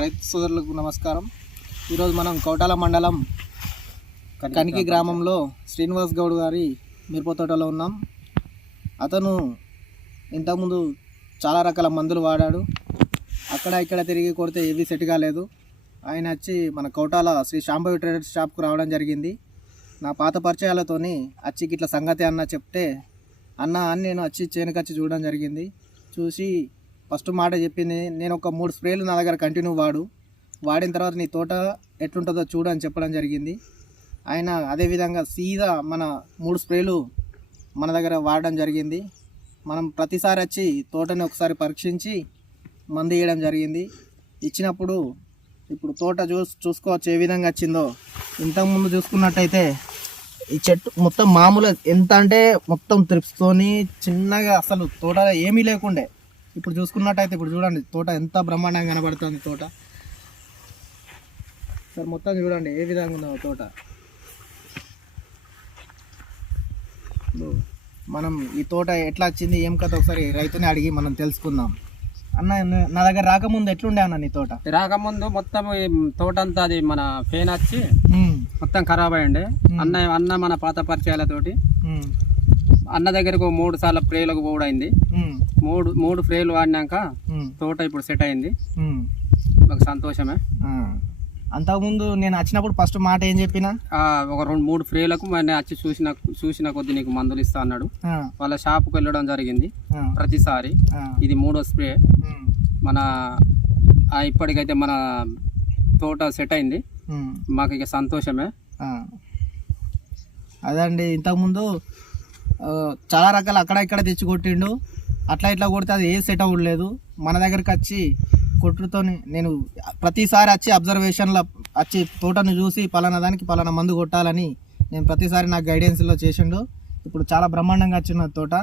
రైతు సోదరులకు నమస్కారం. ఈరోజు మనం కౌటాల మండలం కనికి గ్రామంలో శ్రీనివాస్ గౌడ్ గారి మిరప తోటలో ఉన్నాం. అతను ఇంతకుముందు చాలా రకాల మందులు వాడాడు. అక్కడ ఇక్కడ తిరిగి కొడితే ఏవి సెట్ కాలేదు. ఆయన వచ్చి మన కౌటాల శ్రీ శాంభవి ట్రేడర్స్ షాప్కు రావడం జరిగింది. నా పాత పరిచయాలతోని వచ్చి ఇట్లా సంగతి అన్న చెప్తే అన్న అని నేను వచ్చి చేనుకొచ్చి చూడడం జరిగింది. చూసి ఫస్ట్ మాట చెప్పింది నేను ఒక మూడు స్ప్రేలు నా దగ్గర కంటిన్యూ వాడు. వాడిన తర్వాత నీ తోట ఎట్లుంటుందో చూడు అని చెప్పడం జరిగింది. ఆయన అదేవిధంగా సీదా మన మూడు స్ప్రేలు మన దగ్గర వాడడం జరిగింది. మనం ప్రతిసారి వచ్చి తోటని ఒకసారి పరీక్షించి మందు వేయడం జరిగింది. ఇచ్చినప్పుడు ఇప్పుడు తోట చూ చూసుకోవచ్చు ఏ విధంగా వచ్చిందో. ఇంతకుముందు చూసుకున్నట్టయితే ఈ చెట్టు మొత్తం మామూలు ఎంత అంటే మొత్తం త్రిప్స్తోని చిన్నగా అసలు తోట ఏమీ లేకుండే. ఇప్పుడు చూసుకున్నట్టయితే ఇప్పుడు చూడండి తోట ఎంత బ్రహ్మాండంగా కనబడుతుంది తోట. సార్ మొత్తం చూడండి ఏ విధంగా ఉందో తోట. మనం ఈ తోట ఎట్లా వచ్చింది ఏం కథ ఒకసారి రైతుని అడిగి మనం తెలుసుకుందాం. అన్న న- దగ్గర రాకముందు ఎట్లుండే అన్న నీ తోట? రాకముందు మొత్తం ఈ తోట అంతా అది మన ఫేన్ వచ్చి మొత్తం ఖరాబ్ అయ్యండి. అన్న అన్న మన పాత పరిచయాలతోటి. అన్న దగ్గరకు మూడు సార్లు ఫ్రేలకు పోవడైంది. ఉమ్, మూడు మూడు ఫ్రేలు వాడినాక తోట ఇప్పుడు సెట్ అయింది. ఉమ్. నాకు సంతోషమే. అంతకుముందు నేను వచ్చినప్పుడు ఫస్ట్ మాట ఏం చెప్పినా? ఒక రెండు మూడు ఫ్రేలకు మరి వచ్చి చూసిన చూసిన కొద్ది నీకు మందులు ఇస్తా అన్నాడు. వాళ్ళ షాపుకి వెళ్ళడం జరిగింది. ప్రతిసారి ఇది మూడో స్ప్రే. మన ఇప్పటికైతే మన తోట సెట్ అయింది. మాకు ఇక సంతోషమే. అదండి ఇంతకుముందు చాలా రకాలు అక్కడ ఇక్కడ తెచ్చి కొట్టిండు. అట్లా ఇట్లా కొడితే అది ఏ సెట్ అవ్వలేదు మన దగ్గరికి వచ్చి కొట్టుతో నేను ప్రతిసారి వచ్చి అబ్జర్వేషన్లో వచ్చి తోటను చూసి పలానా దానికి పలానా మందు కొట్టాలని నేను ప్రతిసారి నాకు గైడెన్స్లో చేసిండు. ఇప్పుడు చాలా బ్రహ్మాండంగా వచ్చిన తోట.